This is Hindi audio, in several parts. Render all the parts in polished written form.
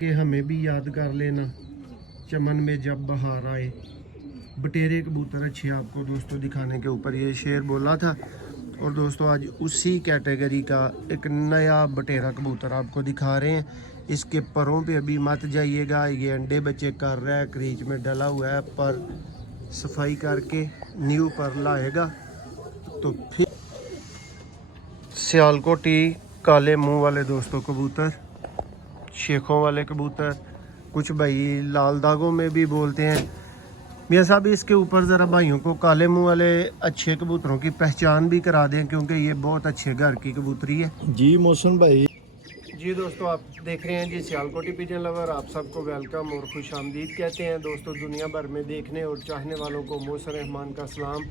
कि हमें भी याद कर लेना चमन में जब बहार आए। बटेरे कबूतर अच्छे आपको दोस्तों दिखाने के ऊपर ये शेर बोला था। और दोस्तों आज उसी कैटेगरी का एक नया बटेरा कबूतर आपको दिखा रहे हैं। इसके परों पे अभी मत जाइएगा, ये अंडे बच्चे कर रहा है, क्रीच में डला हुआ है, पर सफाई करके न्यू पर लाएगा तो फिर। सियालकोटी काले मुंह वाले दोस्तों कबूतर, शेखों वाले कबूतर, कुछ भाई लाल दागों में भी बोलते हैं। मियाँ साहब इसके ऊपर ज़रा भाइयों को काले मुंह वाले अच्छे कबूतरों की पहचान भी करा दें, क्योंकि ये बहुत अच्छे घर की कबूतरी है। जी मौसम भाई। जी दोस्तों, आप देख रहे हैं जी सियालकोटी पिजन लवर, आप सबको वेलकम और खुश आमदीद कहते हैं। दोस्तों दुनिया भर में देखने और चाहने वालों को मौसम रहमान का सलाम।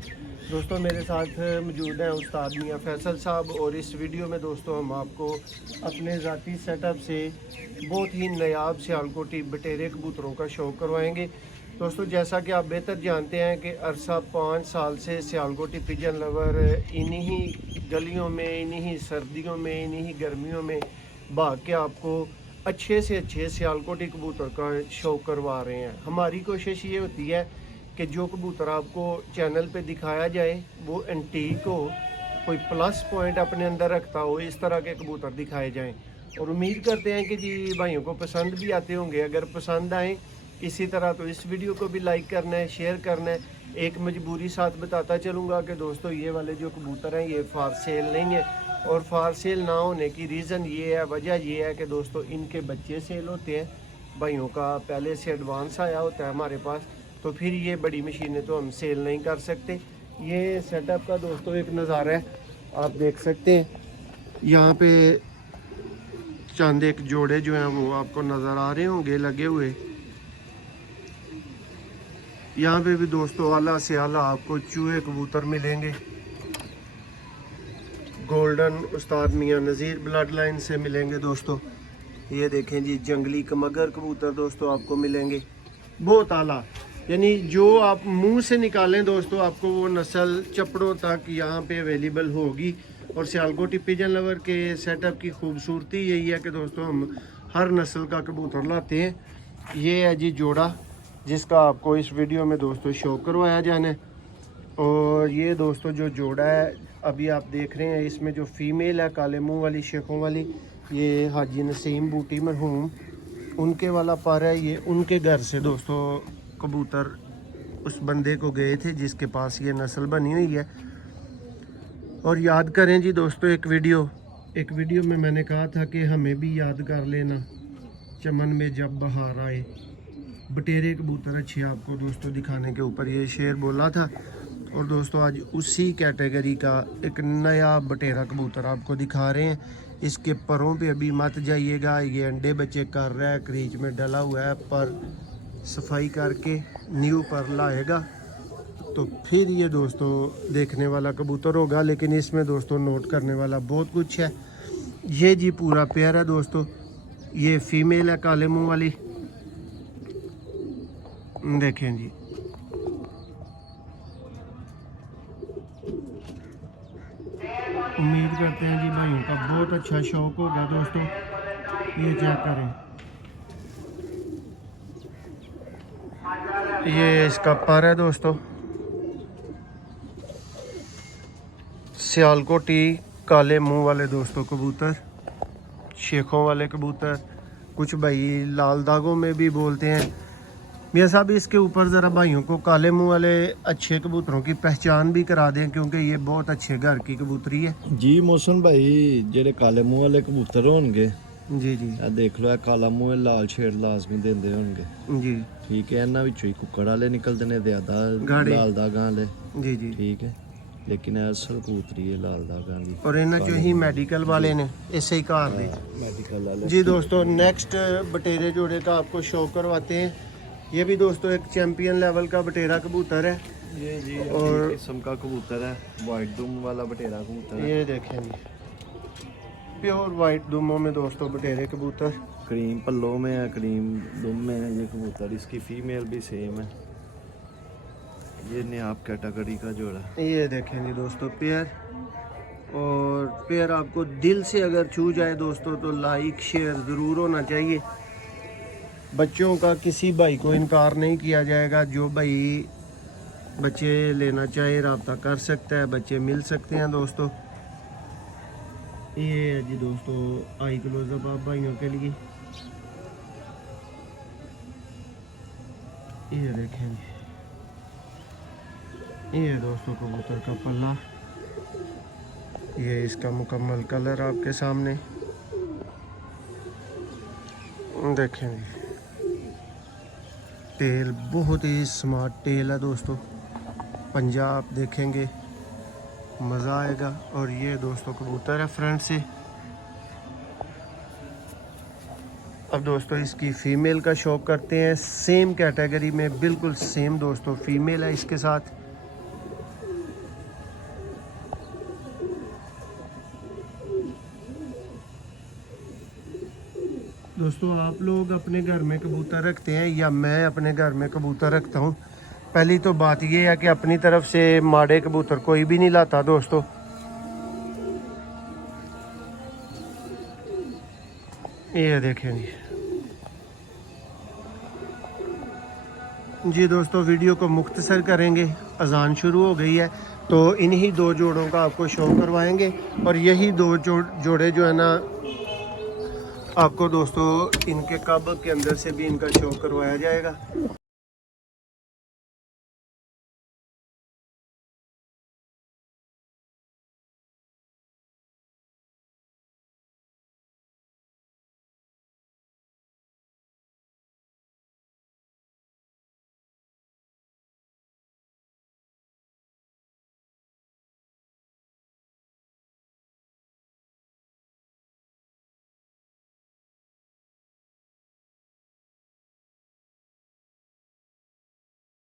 दोस्तों मेरे साथ मौजूद हैं उस्ताद मियाँ फैसल साहब, और इस वीडियो में दोस्तों हम आपको अपने ज़ाती सेटअप से बहुत ही नायाब सियालकोटी बटेरे कबूतरों का शौक़ करवाएंगे। दोस्तों जैसा कि आप बेहतर जानते हैं कि अरसा 5 साल से सियालकोटी पिजन लवर इन्हीं ही गलियों में, इन्हीं ही सर्दियों में, इन्हीं ही गर्मियों में भाग के आपको अच्छे से अच्छे सियालकोटी कबूतर का शौक़ करवा रहे हैं। हमारी कोशिश ये होती है कि जो कबूतर आपको चैनल पे दिखाया जाए वो एंटीक हो, कोई प्लस पॉइंट अपने अंदर रखता हो, इस तरह के कबूतर दिखाए जाएं। और उम्मीद करते हैं कि जी भाइयों को पसंद भी आते होंगे। अगर पसंद आए इसी तरह तो इस वीडियो को भी लाइक करना है, शेयर करना है। एक मजबूरी साथ बताता चलूँगा कि दोस्तों ये वाले जो कबूतर हैं ये फार सेल नहीं है, और फार सेल ना होने की रीज़न ये है, वजह ये है कि दोस्तों इनके बच्चे सेल होते हैं, भाइयों का पहले से एडवांस आया होता है हमारे पास, तो फिर ये बड़ी मशीनें तो हम सेल नहीं कर सकते। ये सेटअप का दोस्तों एक नज़ारा है, आप देख सकते हैं। यहाँ पे चंद एक जोड़े जो हैं वो आपको नज़र आ रहे होंगे लगे हुए। यहाँ पे भी दोस्तों आला से आला आपको चूहे कबूतर मिलेंगे। गोल्डन उस्ताद मियाँ नज़ीर ब्लड लाइन से मिलेंगे दोस्तों। ये देखें जी जंगली कमगर कबूतर दोस्तों आपको मिलेंगे, बहुत आला, यानी जो आप मुंह से निकालें दोस्तों आपको वो नस्ल चपड़ों तक यहाँ पे अवेलेबल होगी। और सियालकोटी पिजन लवर के सेटअप की खूबसूरती यही है कि दोस्तों हम हर नस्ल का कबूतर लाते हैं। ये है जी जोड़ा जिसका आपको इस वीडियो में दोस्तों शो करवाया जाना है। और ये दोस्तों जो जोड़ा है अभी आप देख रहे हैं, इसमें जो फीमेल है काले मुंह वाली शेखों वाली, ये हाजी नसीम बूटी मरहूम उनके वाला पर है। ये उनके घर से दोस्तों कबूतर उस बंदे को गए थे जिसके पास ये नस्ल बनी हुई है। और याद करें जी दोस्तों एक वीडियो में मैंने कहा था कि हमें भी याद कर लेना चमन में जब बहार आए। बटेरे कबूतर अच्छे आपको दोस्तों दिखाने के ऊपर ये शेर बोला था। और दोस्तों आज उसी कैटेगरी का एक नया बटेरा कबूतर आपको दिखा रहे हैं। इसके परों पे अभी मत जाइएगा, ये अंडे बच्चे कर रहा है, क्रीच में डला हुआ है, पर सफाई करके न्यू पर लाएगा तो फिर ये दोस्तों देखने वाला कबूतर होगा। लेकिन इसमें दोस्तों नोट करने वाला बहुत कुछ है। ये जी पूरा पेयर है दोस्तों, ये फीमेल है काले मुंह वाली, देखें जी। उम्मीद करते हैं जी भाइयों का बहुत अच्छा शौक होगा दोस्तों। ये चेक करें, ये इसका पर है दोस्तों। सियालकोटी काले मुंह वाले दोस्तों कबूतर, शेखों वाले कबूतर, कुछ भाई लाल दागों में भी बोलते हैं। मियाँ साहब इसके ऊपर ज़रा भाइयों को काले मुंह वाले अच्छे कबूतरों की पहचान भी करा दें, क्योंकि ये बहुत अच्छे घर की कबूतरी है। जी मौसम भाई, जेडे काले मुंह वाले कबूतर होंगे जी जी आ देख लो, काला मुंह लाल शेर लाजमी देंदे होंगे जी, ठीक है। इन्हां विचों ही कुक्कड़ वाले निकलते ने, ज्यादा लाल दागां वाले। जी जी ठीक है, लेकिन असल कबूतरी है लाल दागां दी। और इन्हें जो ही मेडिकल वाले ने इसे ही कार दे मेडिकल वाले। जी दोस्तों नेक्स्ट बटेरे जोड़े का आपको शो करवाते हैं। ये भी दोस्तों एक चैंपियन लेवल का बटेरा कबूतर है। ये जी और किस्म का कबूतर है, वाइट दुम वाला बटेरा कबूतर है। ये देखें जी प्योर वाइट दुमों में दोस्तों बटेरे कबूतर, क्रीम पल्लों में है, क्रीम दुम में है ये कबूतर। इसकी फीमेल भी सेम है। ये नायाब कैटेगरी का जोड़ा। ये देखें जी दोस्तों पेयर, और पेयर आपको दिल से अगर छू जाए दोस्तों तो लाइक शेयर ज़रूर होना चाहिए। बच्चों का किसी भाई को इनकार नहीं किया जाएगा। जो भाई बच्चे लेना चाहे रब्ता कर सकता है, बच्चे मिल सकते हैं दोस्तों। ये है जी दोस्तों आई क्लोजअप आप भाइयों के लिए। ये देखें जी, ये दोस्तों कबूतर का पल्ला, ये इसका मुकम्मल कलर आपके सामने देखें जी। टेल बहुत ही स्मार्ट टेल है दोस्तों, पंजा आप देखेंगे मज़ा आएगा। और ये दोस्तों कबूतर है फ्रंट से। अब दोस्तों इसकी फ़ीमेल का शौक करते हैं, सेम कैटेगरी में बिल्कुल सेम दोस्तों फ़ीमेल है इसके साथ। दोस्तों आप लोग अपने घर में कबूतर रखते हैं या मैं अपने घर में कबूतर रखता हूँ, पहली तो बात ये है कि अपनी तरफ से माड़े कबूतर कोई भी नहीं लाता दोस्तों। ये देखें जी दोस्तों वीडियो को मुख्तसर करेंगे, अजान शुरू हो गई है तो इन्हीं दो जोड़ों का आपको शो करवाएंगे। और यही दो जोड़े जो है ना आपको दोस्तों इनके कब के अंदर से भी इनका शो करवाया जाएगा।